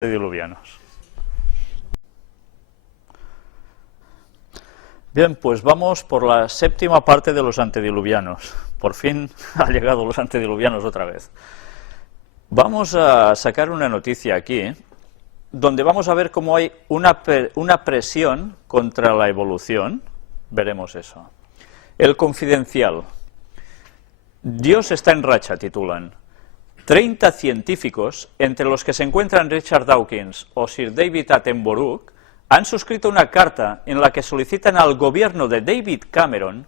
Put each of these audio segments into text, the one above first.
antediluvianos. Bien, pues vamos por la séptima parte de los antediluvianos. Por fin han llegado los antediluvianos otra vez. Vamos a sacar una noticia aquí, donde vamos a ver cómo hay una presión contra la evolución. Veremos eso. El Confidencial. Dios está en racha, titulan. 30 científicos, entre los que se encuentran Richard Dawkins o Sir David Attenborough, han suscrito una carta en la que solicitan al gobierno de David Cameron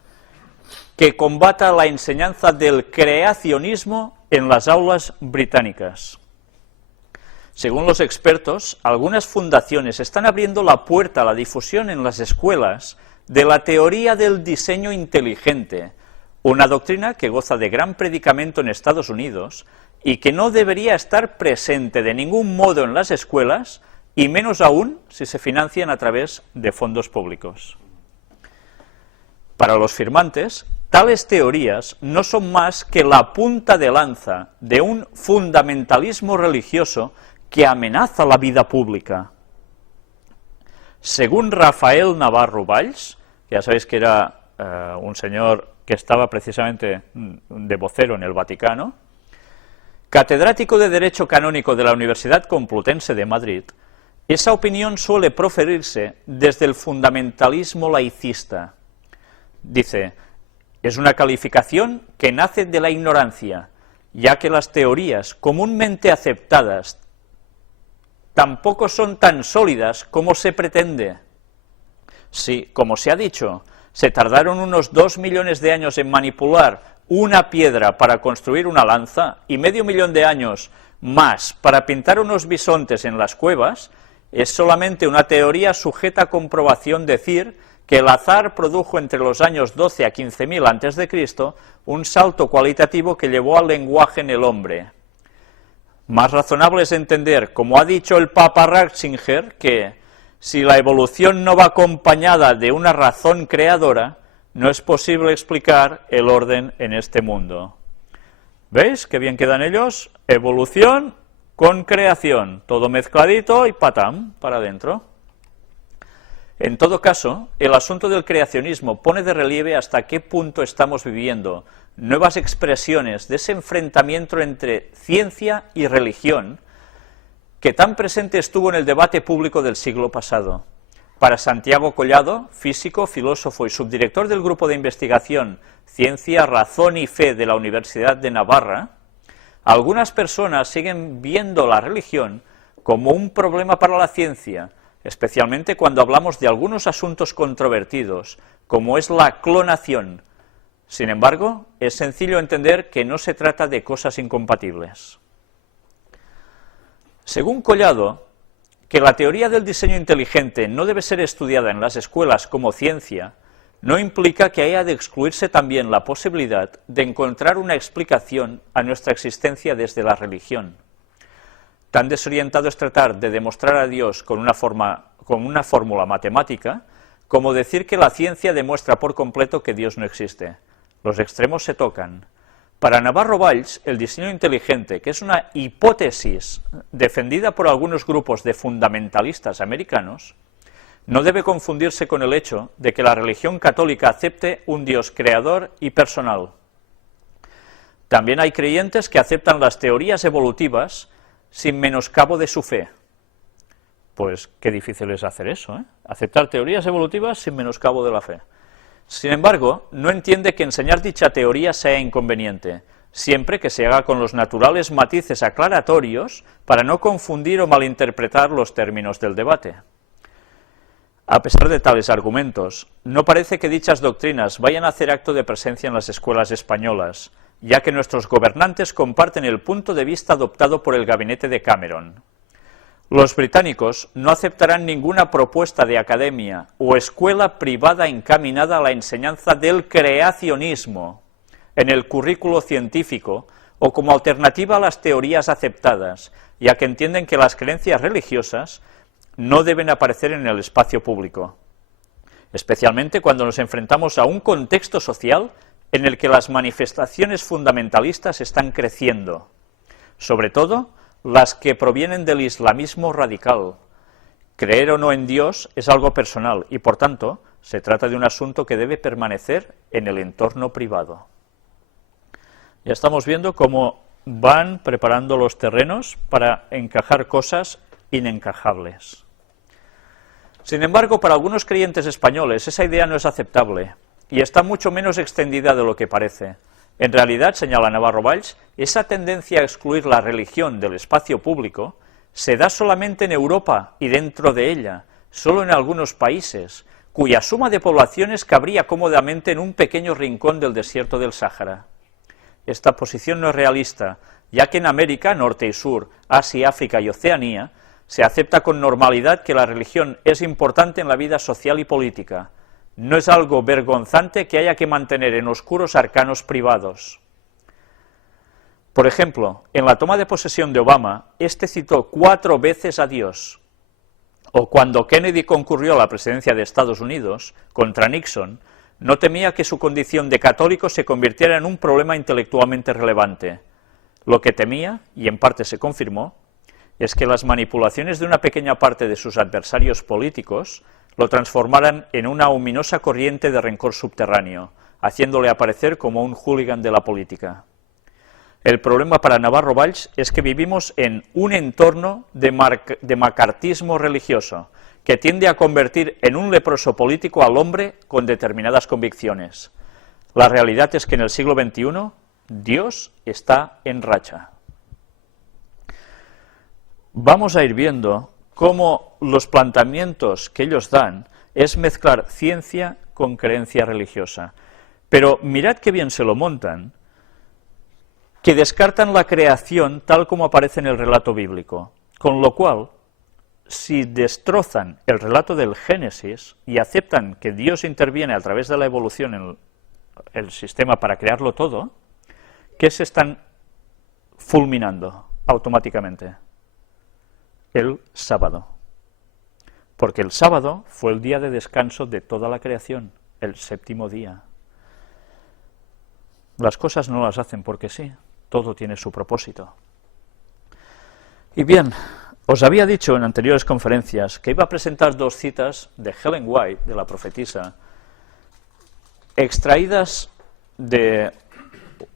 que combata la enseñanza del creacionismo en las aulas británicas. Según los expertos, algunas fundaciones están abriendo la puerta a la difusión en las escuelas de la teoría del diseño inteligente, una doctrina que goza de gran predicamento en Estados Unidos y que no debería estar presente de ningún modo en las escuelas, y menos aún si se financian a través de fondos públicos. Para los firmantes, tales teorías no son más que la punta de lanza de un fundamentalismo religioso que amenaza la vida pública. Según Rafael Navarro Valls, ya sabéis que era un señor que estaba precisamente de vocero en el Vaticano, catedrático de Derecho Canónico de la Universidad Complutense de Madrid, esa opinión suele proferirse desde el fundamentalismo laicista. Dice, es una calificación que nace de la ignorancia, ya que las teorías comúnmente aceptadas tampoco son tan sólidas como se pretende. Si, como se ha dicho, se tardaron unos 2 millones de años en manipular una piedra para construir una lanza y medio millón de años más para pintar unos bisontes en las cuevas, es solamente una teoría sujeta a comprobación decir que el azar produjo entre los años 12 a 15.000 a.C. un salto cualitativo que llevó al lenguaje en el hombre. Más razonable es entender, como ha dicho el Papa Ratzinger, que si la evolución no va acompañada de una razón creadora, no es posible explicar el orden en este mundo. ¿Veis qué bien quedan ellos? Evolución con creación, todo mezcladito y patam, para adentro. En todo caso, el asunto del creacionismo pone de relieve hasta qué punto estamos viviendo nuevas expresiones de ese enfrentamiento entre ciencia y religión que tan presente estuvo en el debate público del siglo pasado. Para Santiago Collado, físico, filósofo y subdirector del Grupo de Investigación Ciencia, Razón y Fe de la Universidad de Navarra, algunas personas siguen viendo la religión como un problema para la ciencia, especialmente cuando hablamos de algunos asuntos controvertidos, como es la clonación. Sin embargo, es sencillo entender que no se trata de cosas incompatibles. Según Collado, que la teoría del diseño inteligente no debe ser estudiada en las escuelas como ciencia, no implica que haya de excluirse también la posibilidad de encontrar una explicación a nuestra existencia desde la religión. Tan desorientado es tratar de demostrar a Dios con una fórmula matemática, como decir que la ciencia demuestra por completo que Dios no existe. Los extremos se tocan. Para Navarro Valls, el diseño inteligente, que es una hipótesis defendida por algunos grupos de fundamentalistas americanos, no debe confundirse con el hecho de que la religión católica acepte un Dios creador y personal. También hay creyentes que aceptan las teorías evolutivas sin menoscabo de su fe. Pues qué difícil es hacer eso, ¿eh? Aceptar teorías evolutivas sin menoscabo de la fe. Sin embargo, no entiende que enseñar dicha teoría sea inconveniente, siempre que se haga con los naturales matices aclaratorios para no confundir o malinterpretar los términos del debate. A pesar de tales argumentos, no parece que dichas doctrinas vayan a hacer acto de presencia en las escuelas españolas, ya que nuestros gobernantes comparten el punto de vista adoptado por el gabinete de Cameron. Los británicos no aceptarán ninguna propuesta de academia o escuela privada encaminada a la enseñanza del creacionismo en el currículo científico o como alternativa a las teorías aceptadas, ya que entienden que las creencias religiosas no deben aparecer en el espacio público, especialmente cuando nos enfrentamos a un contexto social en el que las manifestaciones fundamentalistas están creciendo. Sobre todo, las que provienen del islamismo radical. Creer o no en Dios es algo personal y, por tanto, se trata de un asunto que debe permanecer en el entorno privado. Ya estamos viendo cómo van preparando los terrenos para encajar cosas inencajables. Sin embargo, para algunos creyentes españoles esa idea no es aceptable y está mucho menos extendida de lo que parece. En realidad, señala Navarro Valls, esa tendencia a excluir la religión del espacio público se da solamente en Europa y dentro de ella, solo en algunos países, cuya suma de poblaciones cabría cómodamente en un pequeño rincón del desierto del Sáhara. Esta posición no es realista, ya que en América, Norte y Sur, Asia, África y Oceanía, se acepta con normalidad que la religión es importante en la vida social y política. No es algo vergonzante que haya que mantener en oscuros arcanos privados. Por ejemplo, en la toma de posesión de Obama, este citó 4 veces a Dios. O cuando Kennedy concurrió a la presidencia de Estados Unidos contra Nixon, no temía que su condición de católico se convirtiera en un problema intelectualmente relevante. Lo que temía, y en parte se confirmó, es que las manipulaciones de una pequeña parte de sus adversarios políticos lo transformaran en una ominosa corriente de rencor subterráneo, haciéndole aparecer como un hooligan de la política. El problema para Navarro Valls es que vivimos en un entorno de macartismo religioso, que tiende a convertir en un leproso político al hombre con determinadas convicciones. La realidad es que en el siglo XXI, Dios está en racha. Vamos a ir viendo cómo los planteamientos que ellos dan es mezclar ciencia con creencia religiosa. Pero mirad qué bien se lo montan, que descartan la creación tal como aparece en el relato bíblico, con lo cual, si destrozan el relato del Génesis y aceptan que Dios interviene a través de la evolución en el sistema para crearlo todo, ¿qué se están fulminando automáticamente? El sábado. Porque el sábado fue el día de descanso de toda la creación, el 7º día. Las cosas no las hacen porque sí, todo tiene su propósito. Y bien, os había dicho en anteriores conferencias que iba a presentar 2 citas de Ellen White, de la profetisa, extraídas de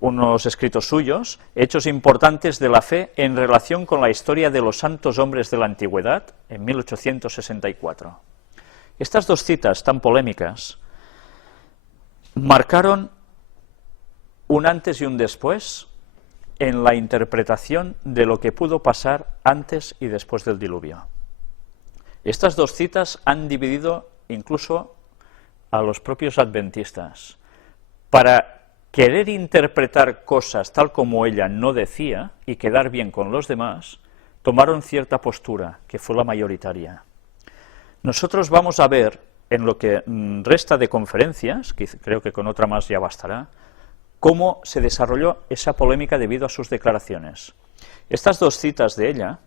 unos escritos suyos, hechos importantes de la fe en relación con la historia de los santos hombres de la antigüedad, en 1864. Estas 2 citas tan polémicas marcaron un antes y un después en la interpretación de lo que pudo pasar antes y después del diluvio. Estas 2 citas han dividido incluso a los propios adventistas. Para querer interpretar cosas tal como ella no decía y quedar bien con los demás, tomaron cierta postura, que fue la mayoritaria. Nosotros vamos a ver, en lo que resta de conferencias, que creo que con otra más ya bastará, cómo se desarrolló esa polémica debido a sus declaraciones. Estas 2 citas de ella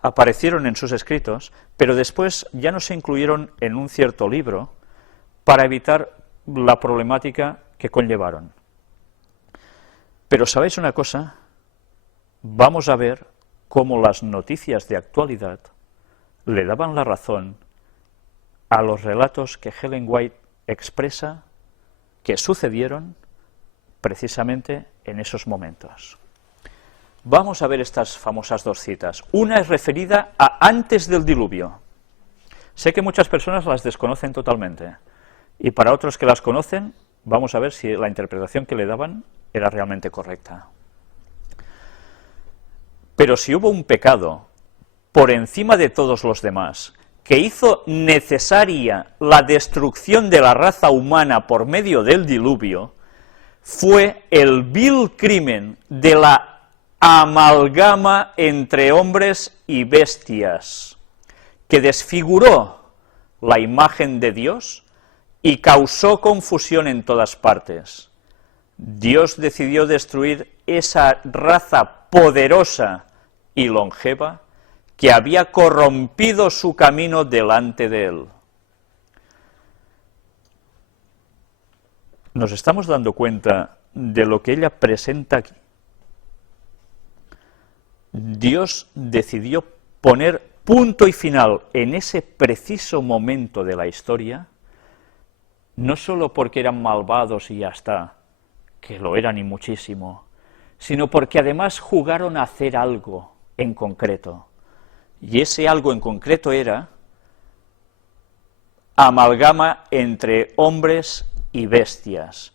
aparecieron en sus escritos, pero después ya no se incluyeron en un cierto libro para evitar la problemática que conllevaron. Pero ¿sabéis una cosa? Vamos a ver cómo las noticias de actualidad le daban la razón a los relatos que Ellen White expresa que sucedieron precisamente en esos momentos. Vamos a ver estas famosas 2 citas. Una es referida a antes del diluvio. Sé que muchas personas las desconocen totalmente, y para otros que las conocen, vamos a ver si la interpretación que le daban era realmente correcta. Pero si hubo un pecado por encima de todos los demás, que hizo necesaria la destrucción de la raza humana por medio del diluvio, fue el vil crimen de la amalgama entre hombres y bestias, que desfiguró la imagen de Dios y causó confusión en todas partes. Dios decidió destruir esa raza poderosa y longeva que había corrompido su camino delante de él. ¿Nos estamos dando cuenta de lo que ella presenta aquí? Dios decidió poner punto y final en ese preciso momento de la historia, no solo porque eran malvados y ya está, que lo eran y muchísimo, sino porque además jugaron a hacer algo en concreto. Y ese algo en concreto era amalgama entre hombres y bestias,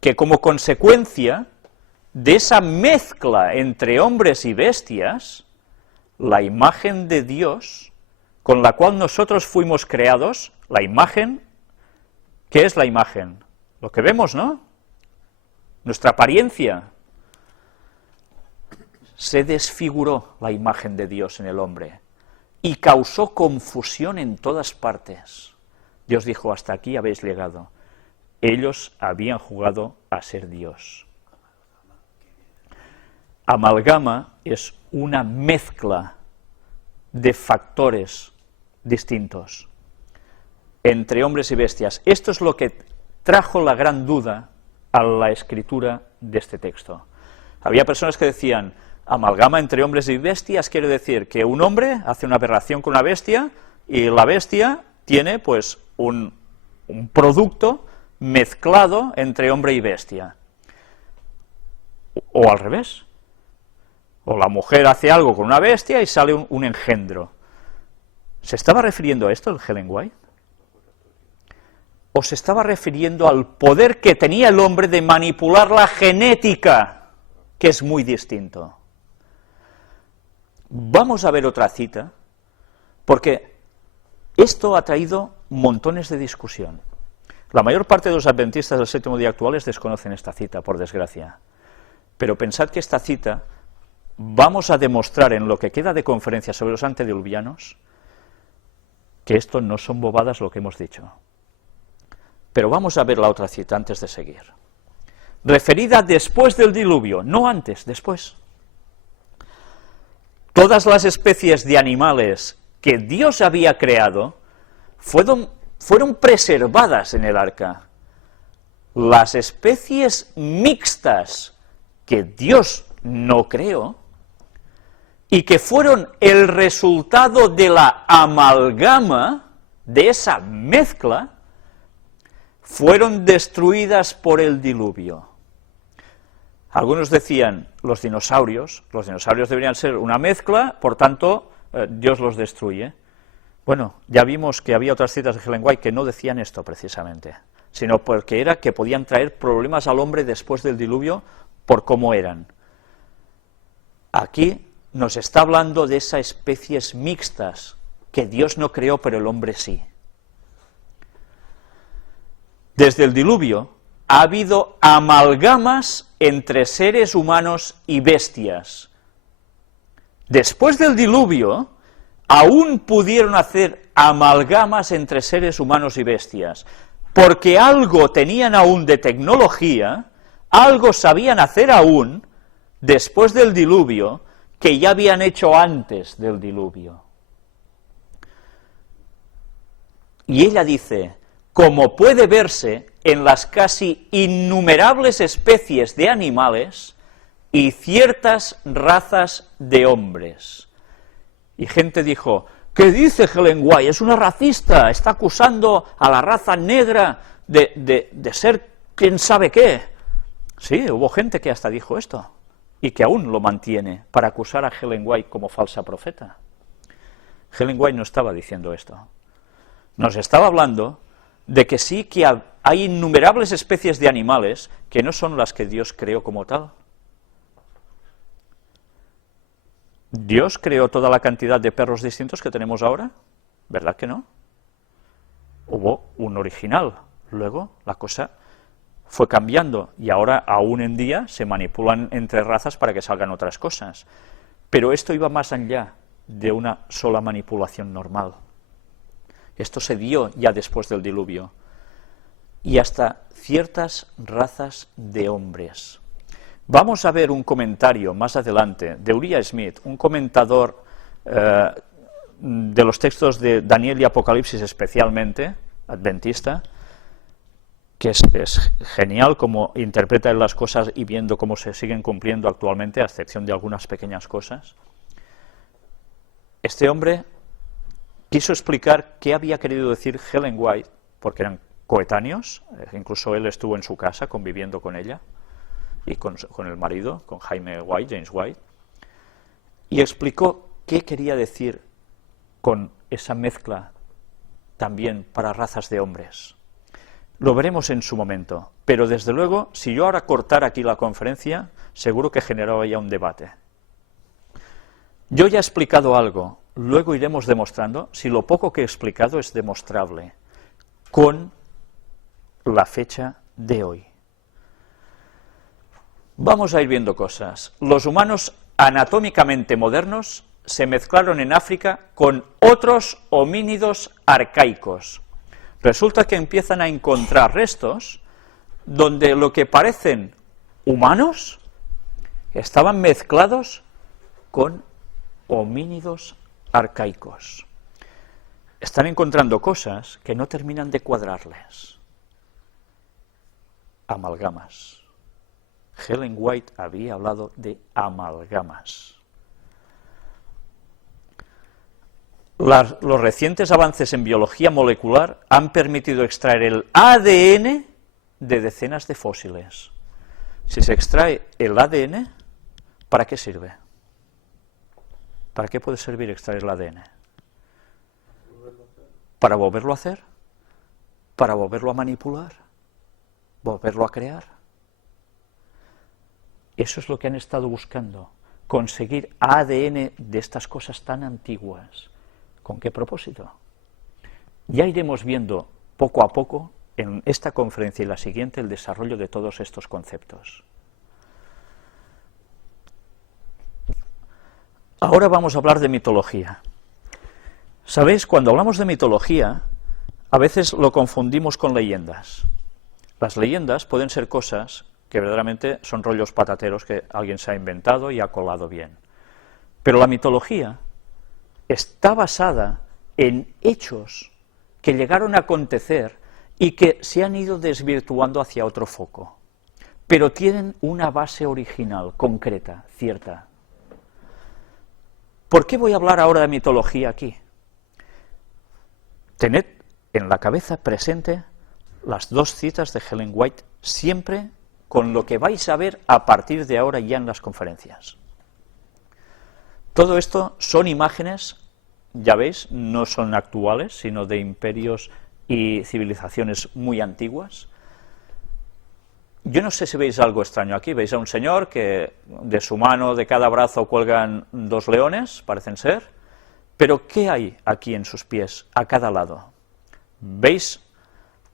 que como consecuencia de esa mezcla entre hombres y bestias, la imagen de Dios, con la cual nosotros fuimos creados, la imagen, ¿qué es la imagen? Lo que vemos, ¿no? Nuestra apariencia. Se desfiguró la imagen de Dios en el hombre y causó confusión en todas partes. Dios dijo, hasta aquí habéis llegado. Ellos habían jugado a ser Dios. Amalgama es una mezcla de factores distintos entre hombres y bestias. Esto es lo que trajo la gran duda a la escritura de este texto. Había personas que decían, amalgama entre hombres y bestias quiere decir que un hombre hace una aberración con una bestia y la bestia tiene pues un producto mezclado entre hombre y bestia. O al revés. O la mujer hace algo con una bestia y sale un engendro. ¿Se estaba refiriendo a esto el Ellen White? ¿O se estaba refiriendo al poder que tenía el hombre de manipular la genética, que es muy distinto? Vamos a ver otra cita, porque esto ha traído montones de discusión. La mayor parte de los adventistas del séptimo día actuales desconocen esta cita, por desgracia. Pero pensad que esta cita vamos a demostrar en lo que queda de conferencia sobre los antediluvianos que esto no son bobadas lo que hemos dicho. Pero vamos a ver la otra cita antes de seguir. Referida después del diluvio, no antes, después. Todas las especies de animales que Dios había creado fueron preservadas en el arca. Las especies mixtas que Dios no creó y que fueron el resultado de la amalgama, de esa mezcla, fueron destruidas por el diluvio. Algunos decían, los dinosaurios deberían ser una mezcla, por tanto, Dios los destruye. Bueno, ya vimos que había otras citas de Ellen White que no decían esto precisamente, sino porque era que podían traer problemas al hombre después del diluvio por cómo eran. Aquí nos está hablando de esas especies mixtas que Dios no creó, pero el hombre sí. Desde el diluvio ha habido amalgamas entre seres humanos y bestias. Después del diluvio, aún pudieron hacer amalgamas entre seres humanos y bestias, porque algo tenían aún de tecnología, algo sabían hacer aún, después del diluvio, que ya habían hecho antes del diluvio. Y ella dice, como puede verse en las casi innumerables especies de animales y ciertas razas de hombres. Y gente dijo, ¿qué dice Ellen White? Es una racista, está acusando a la raza negra de ser quién sabe qué. Sí, hubo gente que hasta dijo esto, y que aún lo mantiene para acusar a Ellen White como falsa profeta. Ellen White no estaba diciendo esto. Nos estaba hablando de que sí que hay innumerables especies de animales que no son las que Dios creó como tal. ¿Dios creó toda la cantidad de perros distintos que tenemos ahora? ¿Verdad que no? Hubo un original, luego la cosa fue cambiando y ahora aún en día se manipulan entre razas para que salgan otras cosas. Pero esto iba más allá de una sola manipulación normal. Esto se dio ya después del diluvio. Y hasta ciertas razas de hombres. Vamos a ver un comentario más adelante de Uriah Smith, un comentador de los textos de Daniel y Apocalipsis especialmente, adventista, que es genial cómo interpreta las cosas y viendo cómo se siguen cumpliendo actualmente, a excepción de algunas pequeñas cosas. Este hombre quiso explicar qué había querido decir Ellen White, porque eran coetáneos, incluso él estuvo en su casa conviviendo con ella y con el marido, con James White, y explicó qué quería decir con esa mezcla también para razas de hombres. Lo veremos en su momento, pero desde luego, si yo ahora cortara aquí la conferencia, seguro que generaba ya un debate. Yo ya he explicado algo, luego iremos demostrando si lo poco que he explicado es demostrable con la fecha de hoy. Vamos a ir viendo cosas. Los humanos anatómicamente modernos se mezclaron en África con otros homínidos arcaicos. Resulta que empiezan a encontrar restos donde lo que parecen humanos estaban mezclados con homínidos arcaicos. Están encontrando cosas que no terminan de cuadrarles. Amalgamas. Ellen White había hablado de amalgamas. Los recientes avances en biología molecular han permitido extraer el ADN de decenas de fósiles. Si se extrae el ADN, ¿para qué sirve? ¿Para qué puede servir extraer el ADN? ¿Para volverlo a hacer? ¿Para volverlo a manipular? ¿Volverlo a crear? Eso es lo que han estado buscando, conseguir ADN de estas cosas tan antiguas. ¿Con qué propósito? Ya iremos viendo poco a poco en esta conferencia y la siguiente el desarrollo de todos estos conceptos. Ahora vamos a hablar de mitología. ¿Sabéis? Cuando hablamos de mitología, a veces lo confundimos con leyendas. Las leyendas pueden ser cosas que verdaderamente son rollos patateros que alguien se ha inventado y ha colado bien. Pero la mitología está basada en hechos que llegaron a acontecer y que se han ido desvirtuando hacia otro foco, pero tienen una base original, concreta, cierta. ¿Por qué voy a hablar ahora de mitología aquí? Tened en la cabeza presente las dos citas de Ellen White, siempre con lo que vais a ver a partir de ahora ya en las conferencias. Todo esto son imágenes, ya veis, no son actuales, sino de imperios y civilizaciones muy antiguas. Yo no sé si veis algo extraño aquí. Veis a un señor que de su mano, de cada brazo, cuelgan dos leones, parecen ser, pero ¿qué hay aquí en sus pies, a cada lado? ¿Veis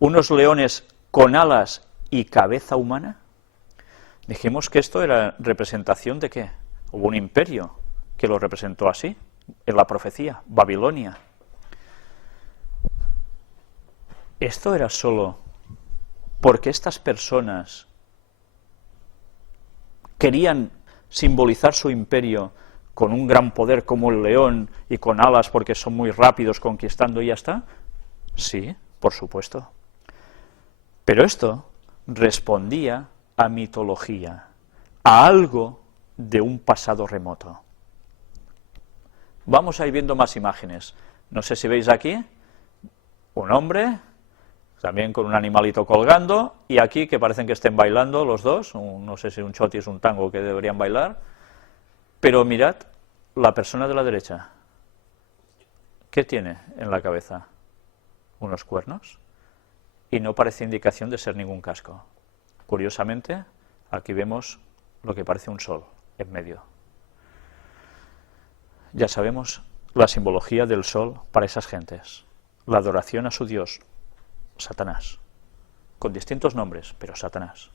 unos leones con alas y cabeza humana? Dijimos que esto era representación de ¿qué? Hubo un imperio que lo representó así, en la profecía, Babilonia. Esto era solo porque estas personas querían simbolizar su imperio con un gran poder como el león y con alas porque son muy rápidos conquistando y ya está. Sí, por supuesto. Pero esto respondía a mitología, a algo de un pasado remoto. Vamos a ir viendo más imágenes. No sé si veis aquí un hombre, también con un animalito colgando, y aquí que parecen que estén bailando los dos, no sé si un choti es un tango que deberían bailar, pero mirad la persona de la derecha. ¿Qué tiene en la cabeza? Unos cuernos, y no parece indicación de ser ningún casco. Curiosamente, aquí vemos lo que parece un sol en medio. Ya sabemos la simbología del sol para esas gentes, la adoración a su dios, Satanás, con distintos nombres, pero Satanás.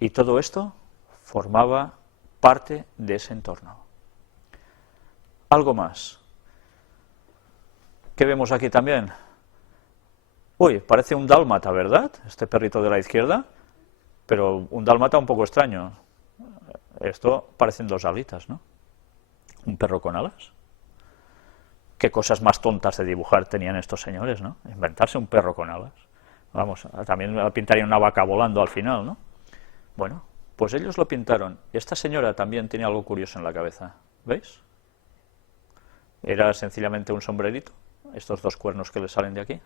Y todo esto formaba parte de ese entorno. Algo más. ¿Qué vemos aquí también? Uy, parece un dálmata, ¿verdad? Este perrito de la izquierda, pero un dálmata un poco extraño. Esto parecen dos alitas, ¿no? Un perro con alas. Qué cosas más tontas de dibujar tenían estos señores, ¿no? Inventarse un perro con alas. Vamos, también pintarían una vaca volando al final, ¿no? Bueno, pues ellos lo pintaron. Esta señora también tiene algo curioso en la cabeza, ¿veis? Era sencillamente un sombrerito, estos dos cuernos que le salen de aquí.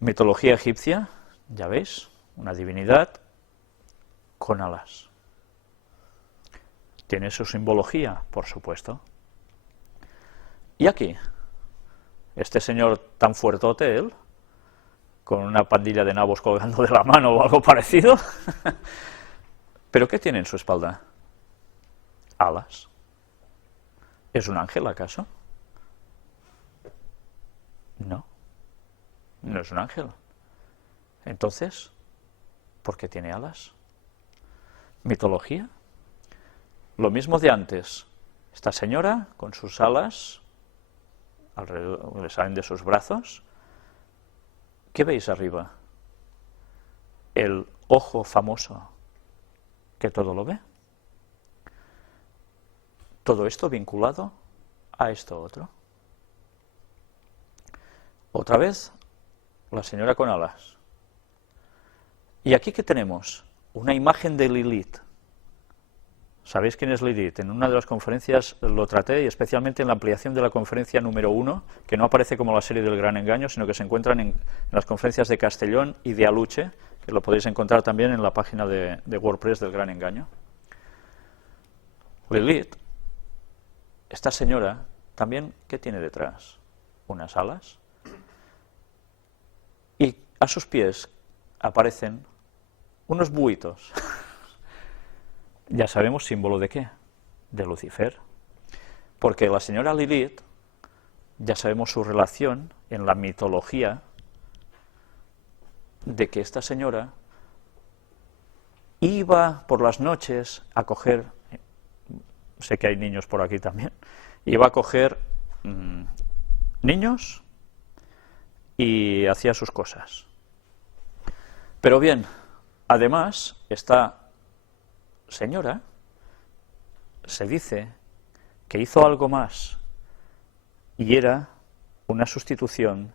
Mitología egipcia, ya veis, una divinidad con alas. ¿Tiene su simbología? Por supuesto. Y aquí, este señor tan fuertote, él, con una pandilla de nabos colgando de la mano o algo parecido. ¿Pero qué tiene en su espalda? Alas. ¿Es un ángel, acaso? No, no es un ángel. Entonces, ¿por qué tiene alas? ¿Mitología? Lo mismo de antes. Esta señora, con sus alas, alrededor, le salen de sus brazos. ¿Qué veis arriba? El ojo famoso, que todo lo ve. Todo esto vinculado a esto otro. Otra vez, la señora con alas. ¿Y aquí qué tenemos? Una imagen de Lilith. ¿Sabéis quién es Lilith? En una de las conferencias lo traté, y especialmente en la ampliación de la conferencia número 1, que no aparece como la serie del Gran Engaño, sino que se encuentran en las conferencias de Castellón y de Aluche, que lo podéis encontrar también en la página de WordPress del Gran Engaño. Lilith, esta señora, también, ¿qué tiene detrás? Unas alas. Y a sus pies aparecen unos buitos. Ya sabemos símbolo de qué, de Lucifer, porque la señora Lilith, ya sabemos su relación en la mitología, de que esta señora iba por las noches a coger, sé que hay niños por aquí también, iba a coger niños y hacía sus cosas. Pero bien, además, esta señora se dice que hizo algo más, y era una sustitución,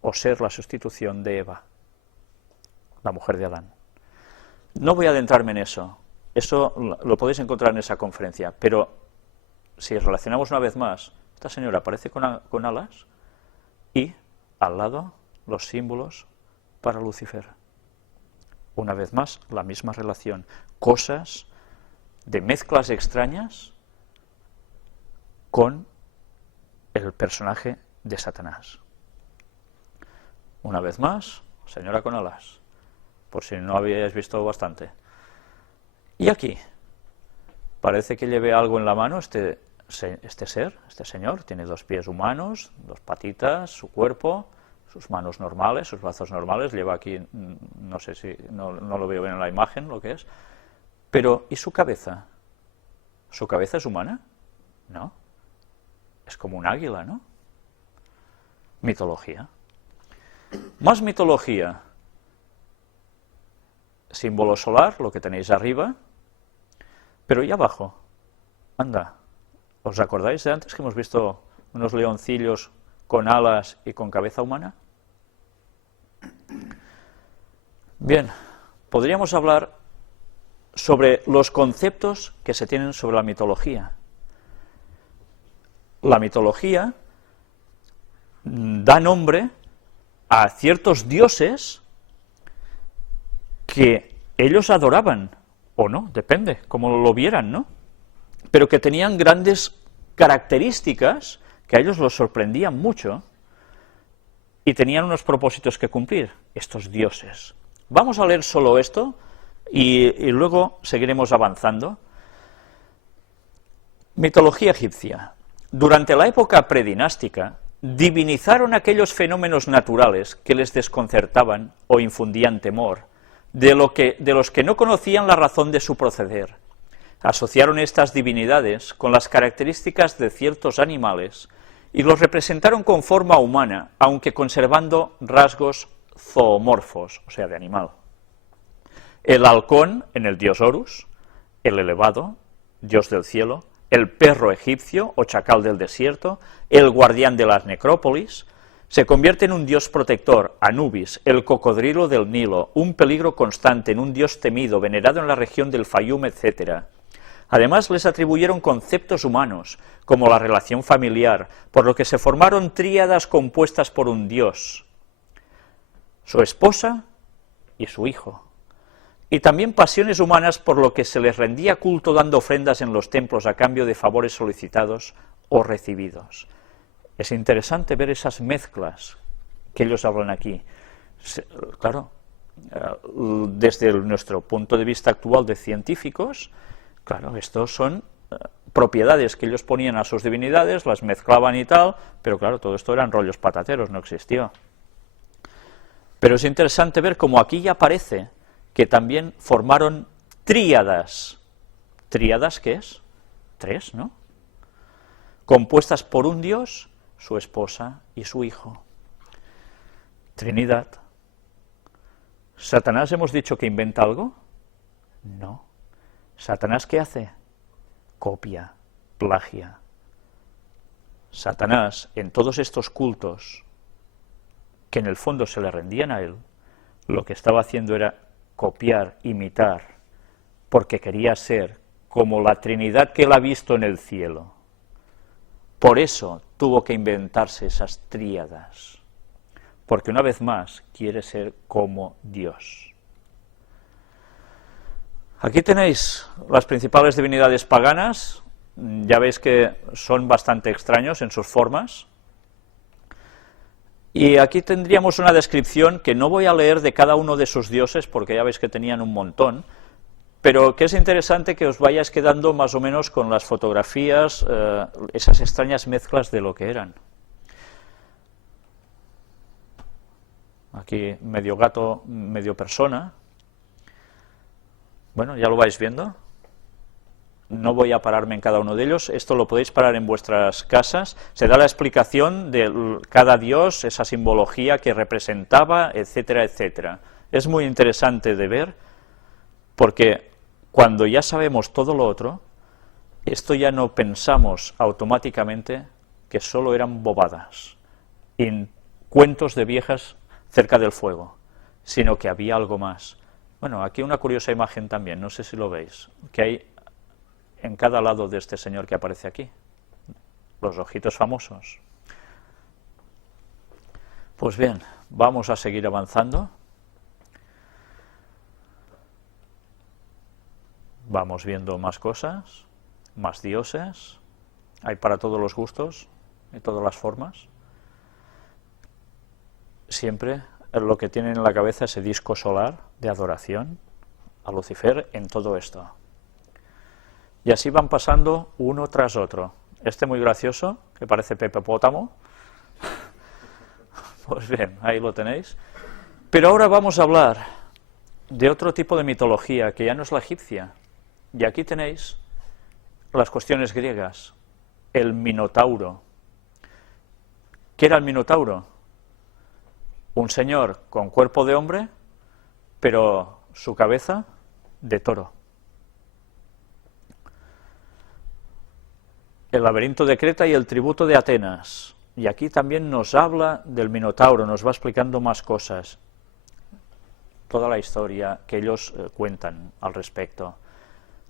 o ser la sustitución de Eva, la mujer de Adán. No voy a adentrarme en eso lo podéis encontrar en esa conferencia, pero si relacionamos una vez más, esta señora aparece con alas y al lado los símbolos para Lucifer. Una vez más, la misma relación. Cosas de mezclas extrañas con el personaje de Satanás. Una vez más, señora con alas, por si no habíais visto bastante. Y aquí, parece que lleve algo en la mano este señor, tiene dos pies humanos, dos patitas, su cuerpo, sus manos normales, sus brazos normales, lleva aquí, no sé si, no lo veo bien en la imagen lo que es, pero ¿y su cabeza? ¿Su cabeza es humana? No, es como un águila, ¿no? Mitología. Más mitología. Símbolo solar, lo que tenéis arriba, pero ¿y abajo? Anda, ¿os acordáis de antes que hemos visto unos leoncillos con alas y con cabeza humana? Bien, podríamos hablar sobre los conceptos que se tienen sobre la mitología. La mitología da nombre a ciertos dioses que ellos adoraban, o no, depende, como lo vieran, ¿no? Pero que tenían grandes características que a ellos los sorprendían mucho y tenían unos propósitos que cumplir, estos dioses. Vamos a leer solo esto y luego seguiremos avanzando. Mitología egipcia. Durante la época predinástica, divinizaron aquellos fenómenos naturales que les desconcertaban o infundían temor, de los que no conocían la razón de su proceder. Asociaron estas divinidades con las características de ciertos animales y los representaron con forma humana, aunque conservando rasgos zoomorfos, o sea, de animal. El halcón en el dios Horus, el elevado, dios del cielo, el perro egipcio o chacal del desierto, el guardián de las necrópolis, Se convierte en un dios protector, Anubis, el cocodrilo del Nilo, un peligro constante, en un dios temido, venerado en la región del Fayum, etc. Además, les atribuyeron conceptos humanos, como la relación familiar, por lo que se formaron tríadas compuestas por un dios, su esposa y su hijo. Y también pasiones humanas, por lo que se les rendía culto dando ofrendas en los templos a cambio de favores solicitados o recibidos. Es interesante ver esas mezclas que ellos hablan aquí. Claro, desde nuestro punto de vista actual de científicos, claro, estos son propiedades que ellos ponían a sus divinidades, las mezclaban y tal, pero claro, todo esto eran rollos patateros, no existió. Pero es interesante ver cómo aquí ya aparece que también formaron tríadas. ¿Tríadas qué es? Tres, ¿no? Compuestas por un dios, su esposa y su hijo. Trinidad. ¿Satanás hemos dicho que inventa algo? No. ¿Satanás qué hace? Copia, plagia. Satanás, en todos estos cultos, que en el fondo se le rendían a él, lo que estaba haciendo era copiar, imitar, porque quería ser como la Trinidad que él ha visto en el cielo. Por eso tuvo que inventarse esas tríadas, porque una vez más quiere ser como Dios. Aquí tenéis las principales divinidades paganas, ya veis que son bastante extraños en sus formas, y aquí tendríamos una descripción que no voy a leer de cada uno de sus dioses, porque ya veis que tenían un montón, pero que es interesante que os vayáis quedando más o menos con las fotografías, esas extrañas mezclas de lo que eran. Aquí medio gato, medio persona. Bueno, ya lo vais viendo. No voy a pararme en cada uno de ellos, esto lo podéis parar en vuestras casas. Se da la explicación de cada dios, esa simbología que representaba, etcétera, etcétera. Es muy interesante de ver, porque cuando ya sabemos todo lo otro, esto ya no pensamos automáticamente que solo eran bobadas, y cuentos de viejas cerca del fuego, sino que había algo más. Bueno, aquí una curiosa imagen también, no sé si lo veis, que hay en cada lado de este señor que aparece aquí, los ojitos famosos. Pues bien, vamos a seguir avanzando. Vamos viendo más cosas, más dioses, hay para todos los gustos y todas las formas. Siempre lo que tienen en la cabeza ese disco solar de adoración a Lucifer en todo esto. Y así van pasando uno tras otro. Este muy gracioso, que parece Pepe Pótamo. Pues bien, ahí lo tenéis. Pero ahora vamos a hablar de otro tipo de mitología, que ya no es la egipcia. Y aquí tenéis las cuestiones griegas, el Minotauro. ¿Qué era el Minotauro? Un señor con cuerpo de hombre, pero su cabeza de toro. El laberinto de Creta y el tributo de Atenas. Y aquí también nos habla del Minotauro, nos va explicando más cosas. Toda la historia que ellos cuentan al respecto.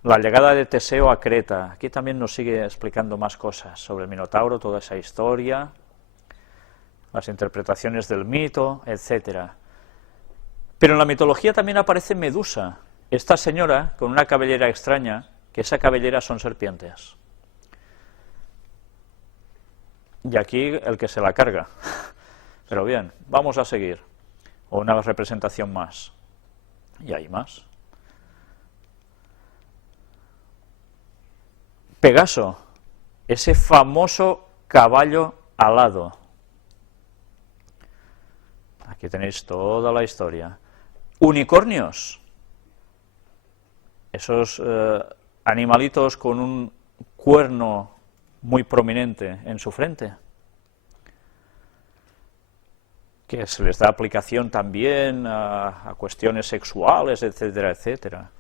La llegada de Teseo a Creta, aquí también nos sigue explicando más cosas sobre el Minotauro, toda esa historia, las interpretaciones del mito, etc. Pero en la mitología también aparece Medusa, esta señora con una cabellera extraña, que esa cabellera son serpientes. Y aquí el que se la carga. Pero bien, vamos a seguir. Una representación más. Y hay más. Pegaso, ese famoso caballo alado. Aquí tenéis toda la historia. Unicornios, esos animalitos con un cuerno muy prominente en su frente, que se les da aplicación también a cuestiones sexuales, etcétera, etcétera.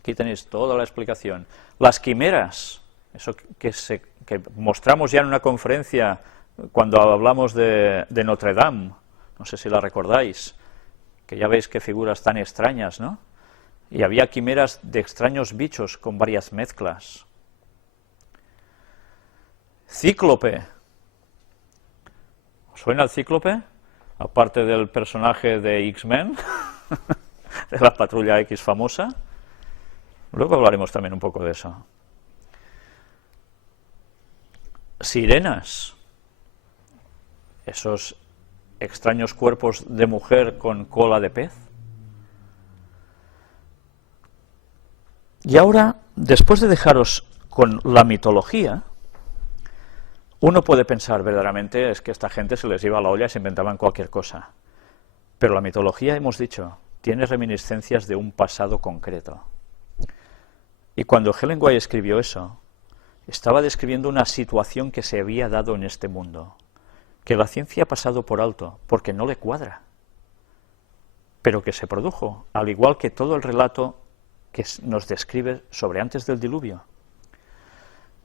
Aquí tenéis toda la explicación. Las quimeras, eso que mostramos ya en una conferencia cuando hablamos de Notre Dame, no sé si la recordáis, que ya veis qué figuras tan extrañas, ¿no? Y había quimeras de extraños bichos con varias mezclas. Cíclope. ¿Os suena el Cíclope? Aparte del personaje de X-Men, de la Patrulla X famosa. Luego hablaremos también un poco de eso. Sirenas. Esos extraños cuerpos de mujer con cola de pez. Y ahora, después de dejaros con la mitología, uno puede pensar verdaderamente es que esta gente se les iba a la olla y se inventaban cualquier cosa. Pero la mitología, hemos dicho, tiene reminiscencias de un pasado concreto. Y cuando Helen White escribió eso, estaba describiendo una situación que se había dado en este mundo, que la ciencia ha pasado por alto, porque no le cuadra, pero que se produjo, al igual que todo el relato que nos describe sobre antes del diluvio.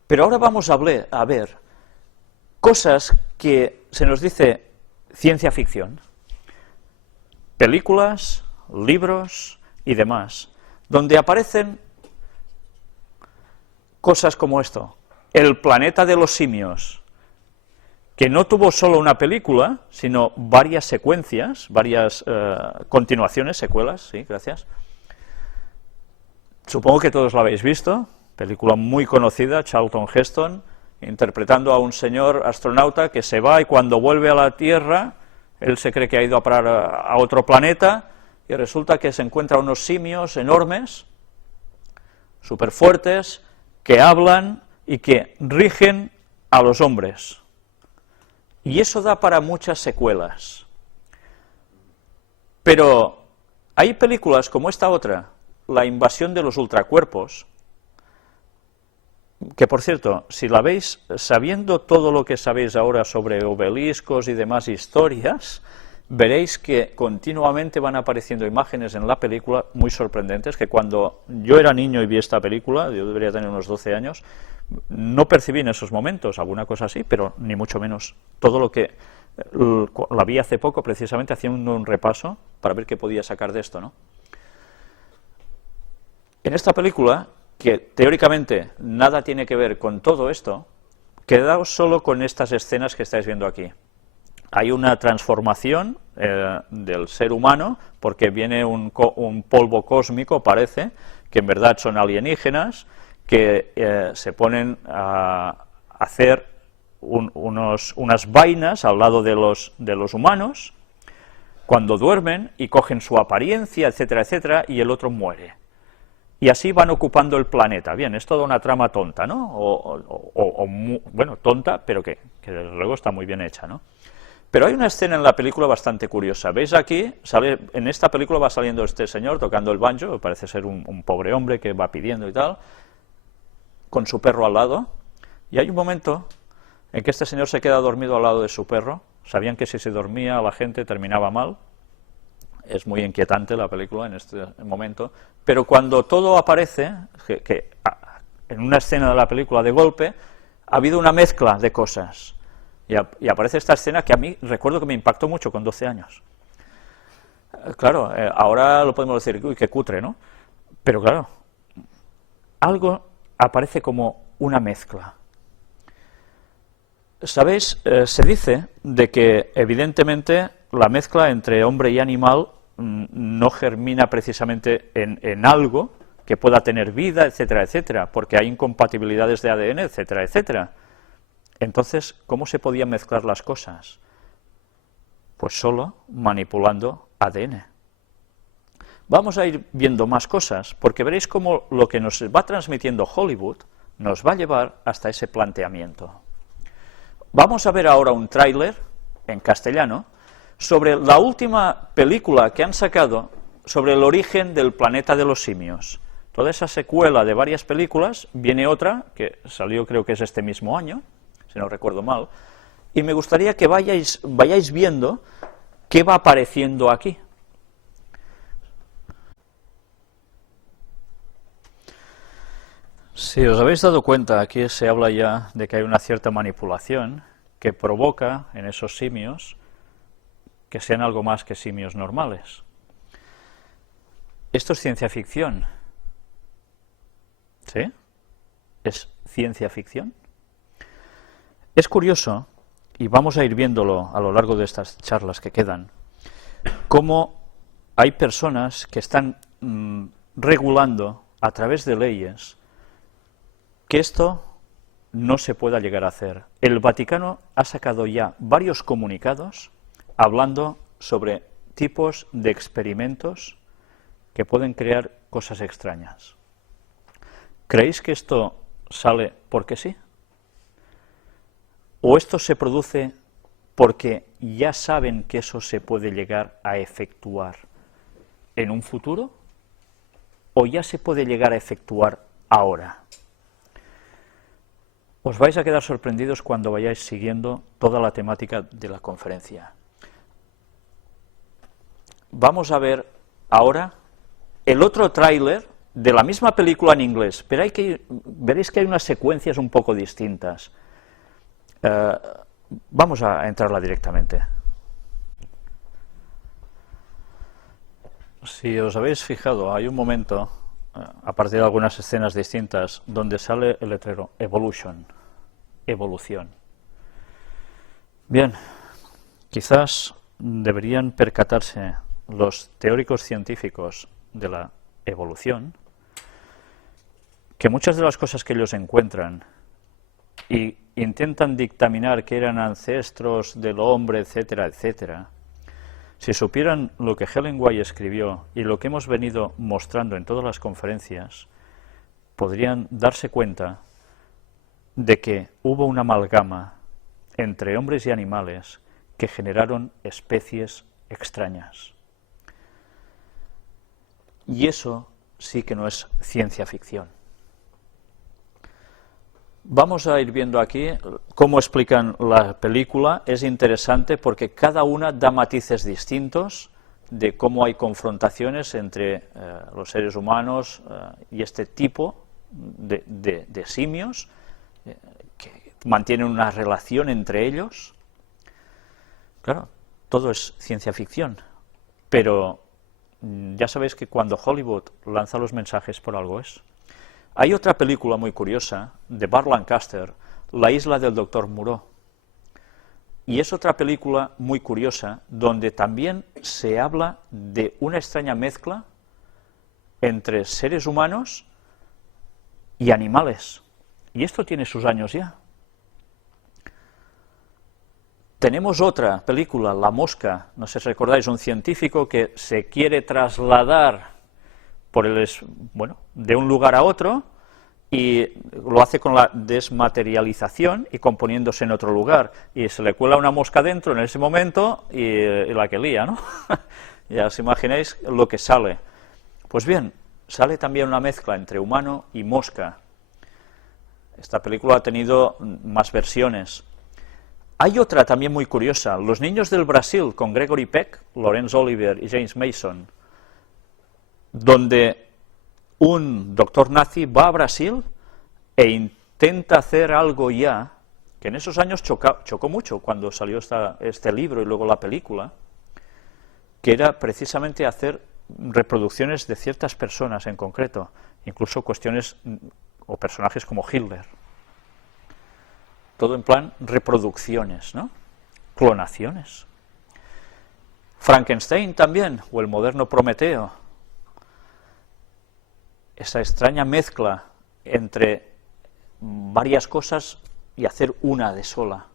Pero ahora vamos a ver cosas que se nos dice ciencia ficción, películas, libros y demás, donde aparecen cosas como esto, El planeta de los simios, que no tuvo solo una película, sino varias secuencias, varias continuaciones, secuelas, sí, gracias. Supongo que todos la habéis visto, película muy conocida, Charlton Heston, interpretando a un señor astronauta que se va y cuando vuelve a la Tierra, él se cree que ha ido a parar a otro planeta y resulta que se encuentra unos simios enormes, súper fuertes, que hablan y que rigen a los hombres. Y eso da para muchas secuelas. Pero hay películas como esta otra, La invasión de los ultracuerpos, que por cierto, si la veis, sabiendo todo lo que sabéis ahora sobre obeliscos y demás historias, veréis que continuamente van apareciendo imágenes en la película muy sorprendentes, que cuando yo era niño y vi esta película, yo debería tener unos 12 años, no percibí en esos momentos, alguna cosa así, pero ni mucho menos todo lo que la vi hace poco, precisamente haciendo un repaso para ver qué podía sacar de esto, ¿no? En esta película, que teóricamente nada tiene que ver con todo esto, quedaos solo con estas escenas que estáis viendo aquí. Hay una transformación del ser humano, porque viene un polvo cósmico, parece, que en verdad son alienígenas, que se ponen a hacer unas vainas al lado de los humanos, cuando duermen, y cogen su apariencia, etcétera, etcétera, y el otro muere. Y así van ocupando el planeta. Bien, es toda una trama tonta, ¿no? Bueno, tonta, pero que desde luego está muy bien hecha, ¿no? Pero hay una escena en la película bastante curiosa. ¿Veis aquí? En esta película va saliendo este señor tocando el banjo, parece ser un pobre hombre que va pidiendo y tal, con su perro al lado, y hay un momento en que este señor se queda dormido al lado de su perro. Sabían que si se dormía la gente terminaba mal. Es muy inquietante la película en este momento, pero cuando todo aparece, en una escena de la película de golpe, ha habido una mezcla de cosas, y aparece esta escena que a mí recuerdo que me impactó mucho con 12 años. Claro, ahora lo podemos decir, uy, qué cutre, ¿no? Pero claro, algo aparece como una mezcla. ¿Sabéis? Se dice de que evidentemente la mezcla entre hombre y animal no germina precisamente en algo que pueda tener vida, etcétera, etcétera, porque hay incompatibilidades de ADN, etcétera, etcétera. Entonces, ¿cómo se podían mezclar las cosas? Pues solo manipulando ADN. Vamos a ir viendo más cosas, porque veréis cómo lo que nos va transmitiendo Hollywood nos va a llevar hasta ese planteamiento. Vamos a ver ahora un tráiler en castellano sobre la última película que han sacado sobre el origen del planeta de los simios. Toda esa secuela de varias películas, viene otra, que salió creo que es este mismo año, si no recuerdo mal, y me gustaría que vayáis viendo qué va apareciendo aquí. Si os habéis dado cuenta, aquí se habla ya de que hay una cierta manipulación, que provoca en esos simios que sean algo más que simios normales. Esto es ciencia ficción. ¿Sí? ¿Es ciencia ficción? Es curioso, y vamos a ir viéndolo a lo largo de estas charlas que quedan, cómo hay personas que están regulando a través de leyes que esto no se pueda llegar a hacer. El Vaticano ha sacado ya varios comunicados hablando sobre tipos de experimentos que pueden crear cosas extrañas. ¿Creéis que esto sale porque sí? ¿O esto se produce porque ya saben que eso se puede llegar a efectuar en un futuro? ¿O ya se puede llegar a efectuar ahora? Os vais a quedar sorprendidos cuando vayáis siguiendo toda la temática de la conferencia. Vamos a ver ahora el otro tráiler de la misma película en inglés, pero veréis que hay unas secuencias un poco distintas. Vamos a entrarla directamente. Si os habéis fijado, hay un momento, a partir de algunas escenas distintas, donde sale el letrero Evolution, evolución. Bien, quizás deberían percatarse los teóricos científicos de la evolución que muchas de las cosas que ellos encuentran y intentan dictaminar que eran ancestros del hombre, etcétera, etcétera, si supieran lo que Helen White escribió y lo que hemos venido mostrando en todas las conferencias, podrían darse cuenta de que hubo una amalgama entre hombres y animales que generaron especies extrañas. Y eso sí que no es ciencia ficción. Vamos a ir viendo aquí cómo explican la película. Es interesante porque cada una da matices distintos de cómo hay confrontaciones entre los seres humanos y este tipo de simios que mantienen una relación entre ellos. Claro, todo es ciencia ficción, pero ya sabéis que cuando Hollywood lanza los mensajes por algo es. Hay otra película muy curiosa, de Burt Lancaster, La isla del Dr. Moreau. Y es otra película muy curiosa, donde también se habla de una extraña mezcla entre seres humanos y animales. Y esto tiene sus años ya. Tenemos otra película, La mosca, no sé si recordáis, un científico que se quiere trasladar de un lugar a otro y lo hace con la desmaterialización y componiéndose en otro lugar. Y se le cuela una mosca dentro en ese momento y la que lía, ¿no? Ya os imagináis lo que sale. Pues bien, sale también una mezcla entre humano y mosca. Esta película ha tenido más versiones. Hay otra también muy curiosa, Los niños del Brasil, con Gregory Peck, Laurence Olivier y James Mason, donde un doctor nazi va a Brasil e intenta hacer algo ya, que en esos años chocó mucho cuando salió este libro y luego la película, que era precisamente hacer reproducciones de ciertas personas en concreto, incluso cuestiones o personajes como Hitler. Todo en plan reproducciones, ¿no? Clonaciones. Frankenstein también, o el moderno Prometeo. Esa extraña mezcla entre varias cosas y hacer una de sola.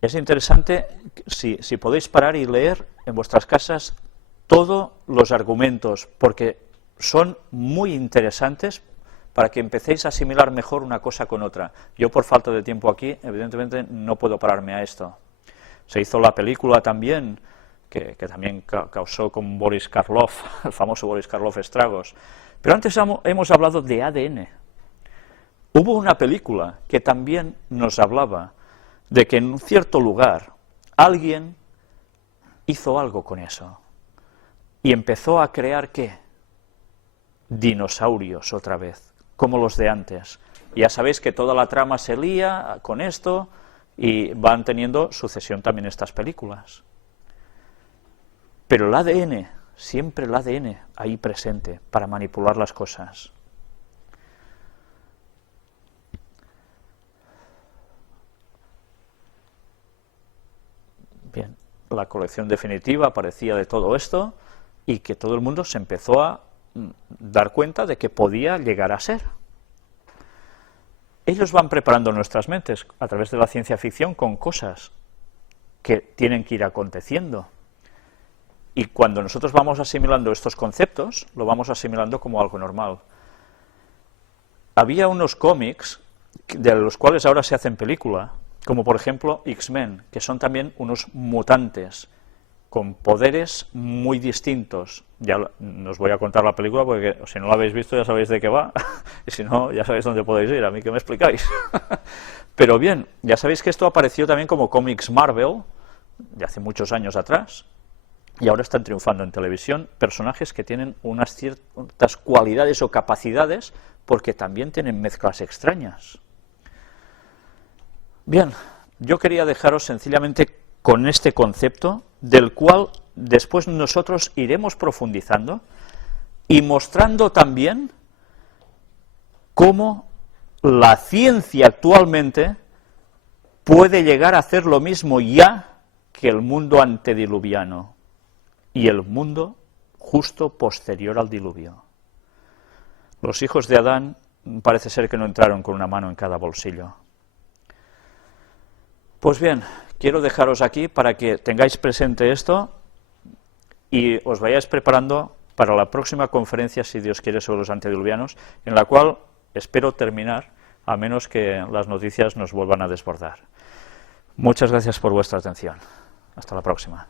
Es interesante, si podéis parar y leer en vuestras casas todos los argumentos, porque son muy interesantes para que empecéis a asimilar mejor una cosa con otra. Yo, por falta de tiempo aquí, evidentemente no puedo pararme a esto. Se hizo la película también, que también causó con Boris Karloff, el famoso Boris Karloff, estragos. Pero antes hemos hablado de ADN. Hubo una película que también nos hablaba de que en un cierto lugar alguien hizo algo con eso y empezó a crear, ¿qué? Dinosaurios otra vez, como los de antes. Y ya sabéis que toda la trama se lía con esto y van teniendo sucesión también estas películas. Pero el ADN, siempre el ADN ahí presente para manipular las cosas. Bien, la colección definitiva aparecía de todo esto y que todo el mundo se empezó a dar cuenta de que podía llegar a ser. Ellos van preparando nuestras mentes a través de la ciencia ficción con cosas que tienen que ir aconteciendo. Y cuando nosotros vamos asimilando estos conceptos, lo vamos asimilando como algo normal. Había unos cómics de los cuales ahora se hacen película, como por ejemplo X-Men, que son también unos mutantes con poderes muy distintos. Ya no os voy a contar la película porque si no la habéis visto ya sabéis de qué va, y si no ya sabéis dónde podéis ir, a mí que me explicáis. Pero bien, ya sabéis que esto apareció también como cómics Marvel, de hace muchos años atrás, y ahora están triunfando en televisión personajes que tienen unas ciertas cualidades o capacidades porque también tienen mezclas extrañas. Bien, yo quería dejaros sencillamente con este concepto, del cual después nosotros iremos profundizando y mostrando también cómo la ciencia actualmente puede llegar a hacer lo mismo ya que el mundo antediluviano y el mundo justo posterior al diluvio. Los hijos de Adán parece ser que no entraron con una mano en cada bolsillo. Pues bien, quiero dejaros aquí para que tengáis presente esto y os vayáis preparando para la próxima conferencia, si Dios quiere, sobre los antediluvianos, en la cual espero terminar, a menos que las noticias nos vuelvan a desbordar. Muchas gracias por vuestra atención. Hasta la próxima.